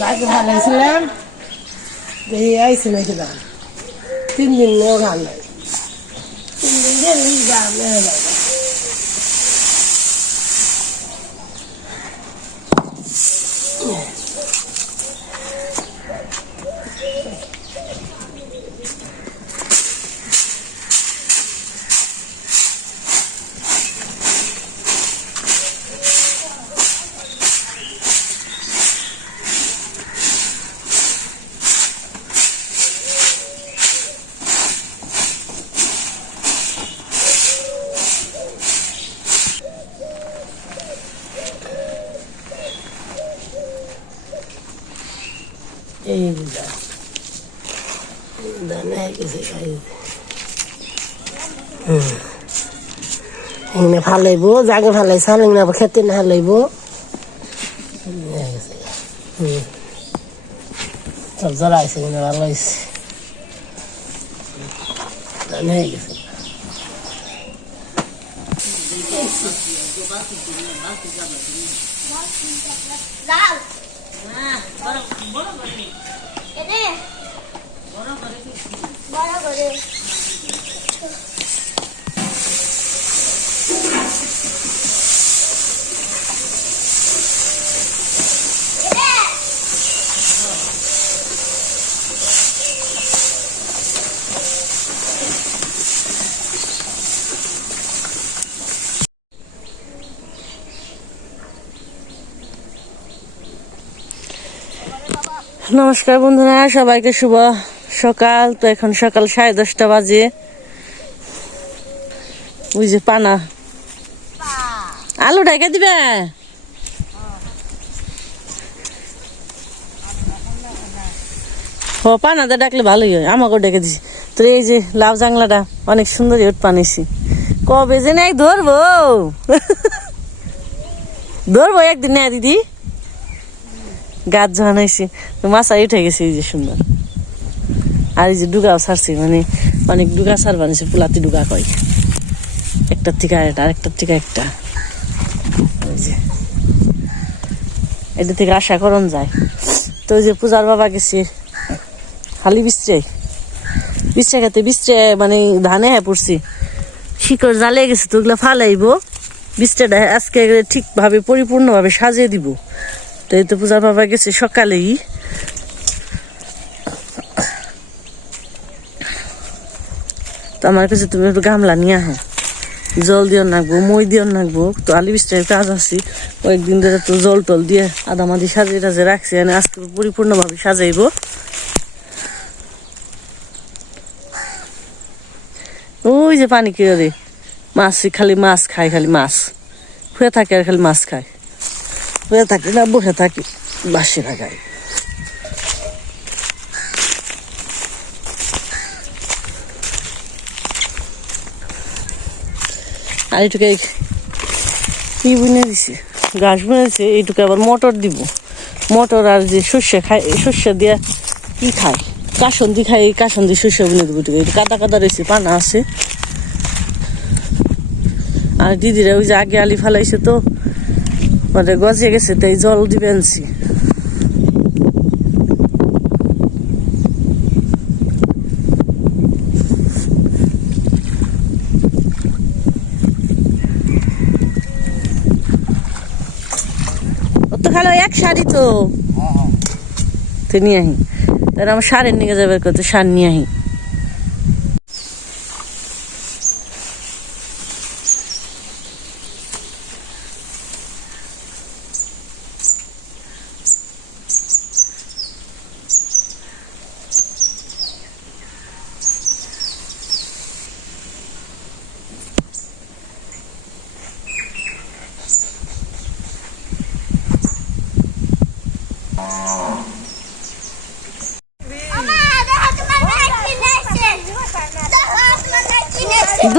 যাকে ভালাইছিলাম দেখি আইসে নাকি দাম 3 দিন ভালো নাই 3 দিন দাম এই দানা গেছে এখানে ফালাইব জাগে ফালাই সালেন না খেতে না হালাইব সব জ্বলাইছে কিনা ভালো হয়েছে দানা গেছে নমস্কার বন্ধুরা, সবাইকে শুভ সকাল। তো এখন সকাল 10:30 বাজে। ওই যে পানা আলু ঢেকে দিবে, ও পানাতে ডাকলে ভালোই হয়। আমাকেও ডেকে দিছি। তো এই যে লাউ জাংলাটা অনেক সুন্দর পানিছি, কবে যে নাই ধরবো ধরবো একদিন না দিদি। গাছ যখন হয়েছে তো মাছা উঠে গেছে, এই যে সুন্দর। আর এই যে ডুগাও ছাড়ছি, মানে অনেক ডুগা ছাড় বানিয়েছে, পোলাতি ডুগা কয়, একটার থেকে আরেকটা, আরেকটার থেকে একটা। ওই যে এটা থেকে আশা করন যায়। তো ওই যে পূজার বাবা গেছে খালি বিস্ত্রে খেতে, বিস্ত্রে মানে ধানে পড়ছি, শিকড় জ্বালিয়ে গেছে, তো ওগুলো ফালাইব। বিস্ত্রেটা আজকে ঠিকভাবে পরিপূর্ণভাবে সাজিয়ে দিব। তো এই তো পূজার বাবা গেছে সকালেই। তো আমার কাছে তুমি একটু গামলা নিয়ে আহ, জল দিও নাকবো, মই দিও নাকবো। তো আলি বিস্তারের কাজ আছে, কয়েকদিন ধরে তো জল টল দিয়ে আদামাদি সাজিয়ে টাজে রাখছি, আজকে পরিপূর্ণভাবে সাজাইব। ওই যে পানি কি রে মাছ খালি মাছ খায় খালি মাছ শুয়ে থাকে আর খালি মাছ খায় শুয়ে থাকি না বসে থাকি বাসি লাগাই আর এইটুকু কি বুনে দিছে ঘাস বুনে দিছে এইটুকু আবার মটর দিব মটর আর যে শস্য খায় শস্য দিয়ে কি খায় কাসন্দি খায় এই কাসন্দি শস্য বুনে দেবো একটু কাদা কাদা রয়েছে পানা আছে আর দিদিরা ওই যে আগে আলি ফালাইছে তো মানে গজিয়ে গেছে তাই জল দিবে আনছি ও তো খালো এক শাড়ি তো নিয়ে আহি তাহলে আমার সারের নিয়ে যাবে কত সার নিয়ে আহি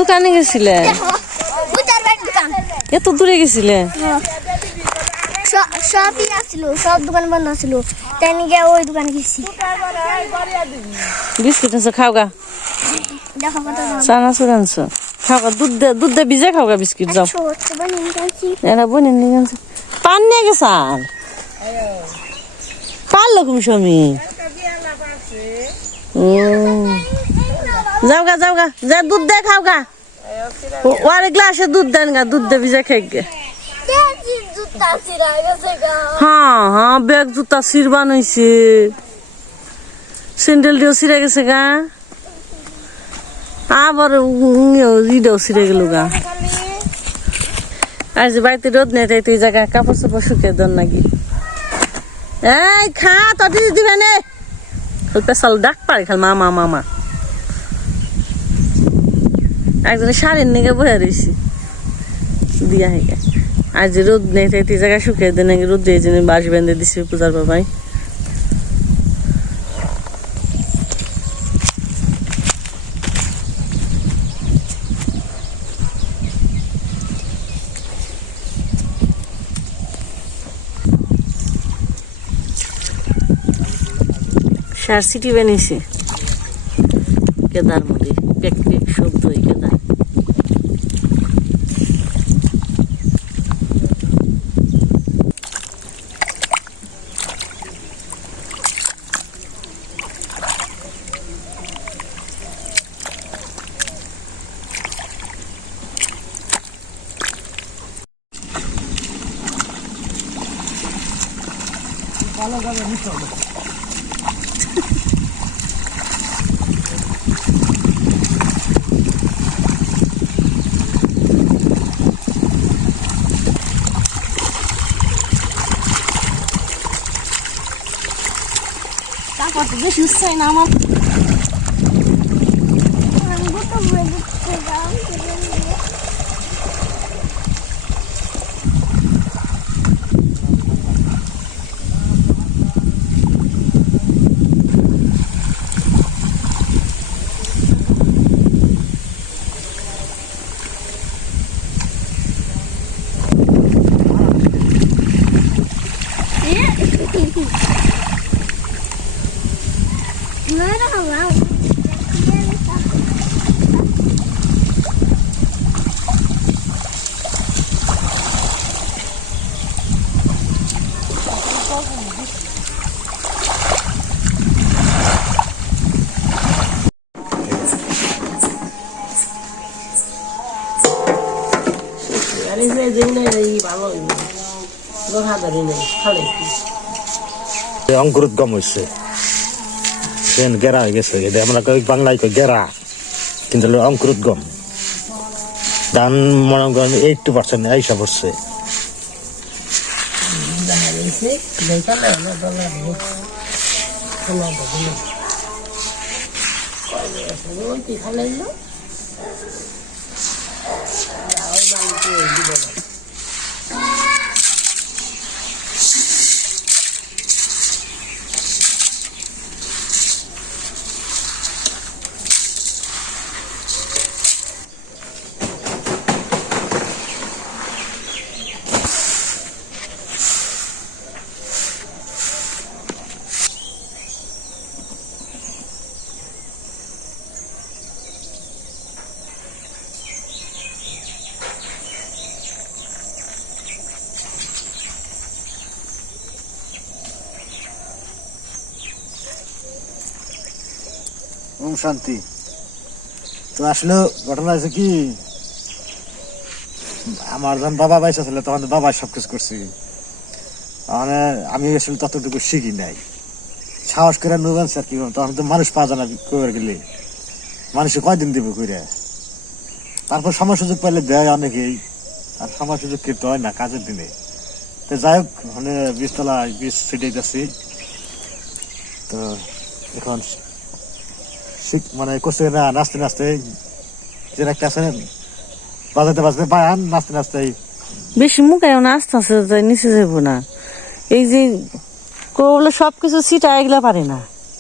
দোকানে গেছিলে এত দূরে গেছিলে সবই আসছিল সব দোকান বন্ধ ছিল তাই নিয়ে ওই দোকানে গেছি বিস্কুট আনছো খাও গা দেখো কত চানাচুর আনছো খাও গা দুধ দে ভিজে খাও গা বিস্কুট যাও এরা বোনের নিয়ে আনছো পান নিয়ে গেছাল পারলো খুব সমী যাও গা যা দুধ দে খাও গা ওর গ্লাসে দুধ দেন গা দুধ দে ভিজে খাই গে হ্যাঁ ব্যাগ জুতা সিরবান হয়েছে স্যান্ডেল দিয়েও ছিঁড়ে গেছে গা আবার ইটাও ছিঁড়ে গেল গা আর যে বাড়িতে রোদ নেই তাই তুই জায়গায় কাপড় চাপড় শুকিয়ে দেন নাকি এই খা তোর দিদি দিবে নে পেশাল ডাক পারে খাল মামা মামা একজনে সারের নিগে বয়ে রয়েছি দিয়া হেগে আর যে রোদ নেই তাই তুই জায়গায় শুকিয়ে দেন নাকি রোদ দিয়ে জন্য বাঁশ বেঁধে দিছি পূজার বাবাই সার সিটি বানিয়েছে কেদার মধ্যে পেক পেক শব্দ ওই কেদার ভালো ভালো মিশো কত বেশি উৎসাহ না আমার অঙ্কুরোদ গম হয়েছে গেরা হয়ে গেছে আমরা বাংলায় কই গেরা কিন্তু অঙ্কুরোদ গম ধান মনে করেন 80% আইসা পড়ছে ওম শান্তি। তো আসলে ঘটনা হয়েছে কি, আমার যখন বাবা বাইসা ছিল তখন বাবা সবকিছু করছি, মানে আমি আসলে ততটুকু শিখি নাই, সাহস করে নেবেন স্যার কি করবো, তখন তো মানুষ পাওয়া যায় না করে গেলে, মানুষে কয়দিন দিব করে, তারপর সময় সুযোগ পাইলে দেয় অনেকেই, আর সময় সুযোগ করতে হয় না কাজের দিনে। তো যাই হোক, মানে বীজতলা বীজ ছিটিয়ে যাচ্ছি। তো এখন মানে করছে না, নাচতে নাচতে যে একটা আছে বাজাতে বাজাতে বায়ান, নাচতে নাচতে বেশি মুখায় না, আস্তে আস্তে তাই নিচে যাবো না। এই যে করলে সবকিছু সিটা এগুলা পারে না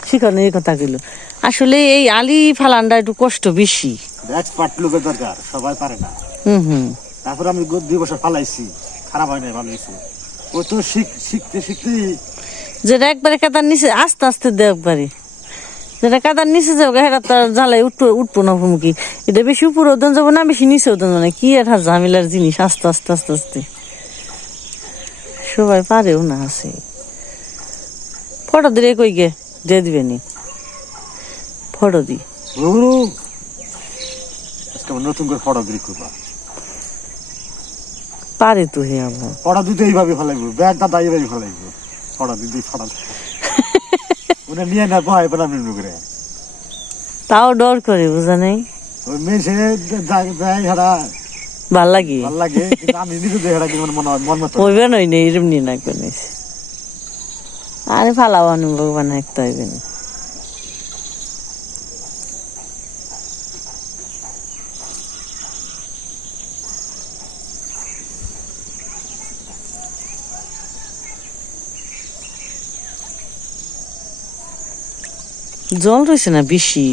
শিখানো, এই কথাগুলো আসলে এই আলি ফালানটা একটু কষ্ট বেশি, এক্সপার্ট লোকের দরকার, সবাই পারে না। হুম। তারপর আমি 2 বছর ফালাইছি, খারাপ হয় নাই, ভালো হয়েছে। ও তো শিখতে শিখতে যেটা একবারে কাদার নিচে আস্তে আস্তে দেয় একবারে, যেটা কাদার নিচে যাবো হেরা তার জ্বালায় উঠবো না ভূমকি, এটা বেশি উপরে ওদন যাবো না, বেশি নিচে ওদন যাবো না, কি একটা ঝামেলার জিনিস। আস্তে আস্তে আস্তে আস্তে সবাই পারেও না। আছে ফটো দিলে কই গে দিয়ে দিবে নি, ফটো দি আজকে নতুন করে ফটো দিই করবা, পারে তো হে আমার ফটো দিতে এইভাবে ফেলাইবো, ব্যাগ দাদা এইভাবে ফেলাইবো, ফটো দিতে ফটো ওটা নিয়ে না ভয় পেলাম করে, তাও ডর করে বুঝা নেই, ওই মেসে যায় হারা ভাল লাগে ভাল লাগে, কিন্তু আমি নিজে দেখা কি মনে হয় মন মতো ওইবে নই নেই এরম নিয়ে না করে নিস। আরে ফালাও ভগবান একটা হইবে না। জল রয়েছে না বেশি,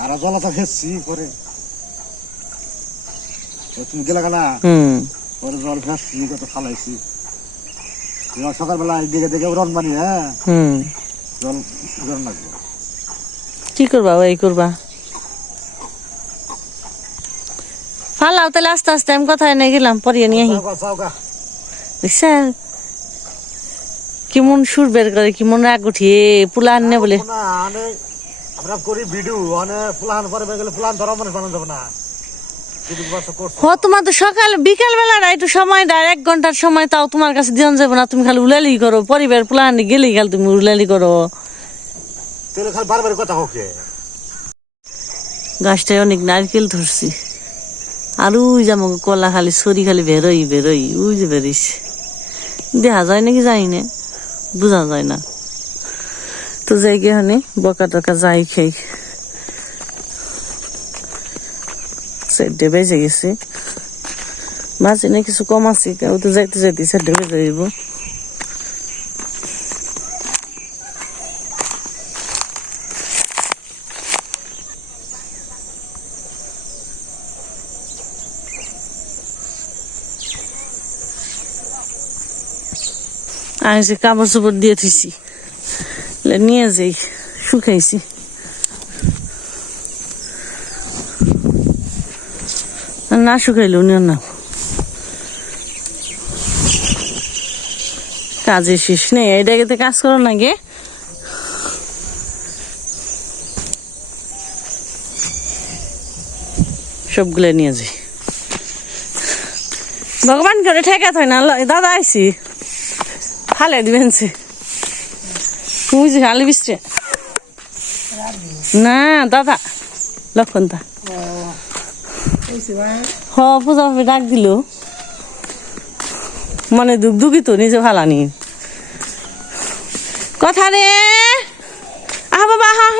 আর জলাটা ফেসছি পরে তুমি গেলা গেলা পরে জল ফেসছি, কত ফালাইছি সকালবেলা দেখে দেখে রন বানি। হ্যাঁ জল জল লাগবে, কি করবা ওই করবা, ফালাও তাহলে আস্তে আস্তে। আমি কোথায় নিয়ে গেলাম পরিয়ে নিয়ে আহি, দেখছেন কেমন সুর বের করে, কেমন রাগ উঠিয়ে পুলা আনে বলে। আমরা করি ভিডিও, মানে ফুলান পরে গেলে ফুলান ধরা মানুষ বানানো যাবে না। তোমার তো সকাল বিকাল বেলা একটু সময় দেয়, 1 ঘন্টার সময়, তাও তোমার কাছে দিন যাবো না, তুমি খালি উলালি করো, পরিবার প্লান গেলেই খালি তুমি উলালি করো, খালি বারবার কথা হোক। গাছটায় অনেক নারকেল ধরছি, আর ওই যে আমাকে কলা খালি সরি খালি বেরোই বেরোই, ওই যে বেরিস দেখা যায় নাকি জানি না, বোঝা যায় না। তো যাই গিয়ে হানি বকা টকা যাই খাই, সাইডে বেজে গেছে, মাঝে না কিছু কম আছে, ও তো যাইতে যাইতে সাইডে বেজে যাইব। আমি সে কাপড় চোপড় দিয়ে থুইছি, নিয়ে যাই শুকাইছি। না শুকাইল নিও না, কাজে শেষ নেই, এটাকে কাজ করো না গে। সবগুলো নিয়ে যাই, ভগবান করে ঠেকাত হয় না। দাদা আইসি ফালে দিবেন সে, তুমি যে আলু বিস্টে না দাদা লক্ষণ তা হ পূজা ভাবে ডাক দিল, মানে দুঃখী তো নিজে ভালানি কথা রে। আহ বাবা আহ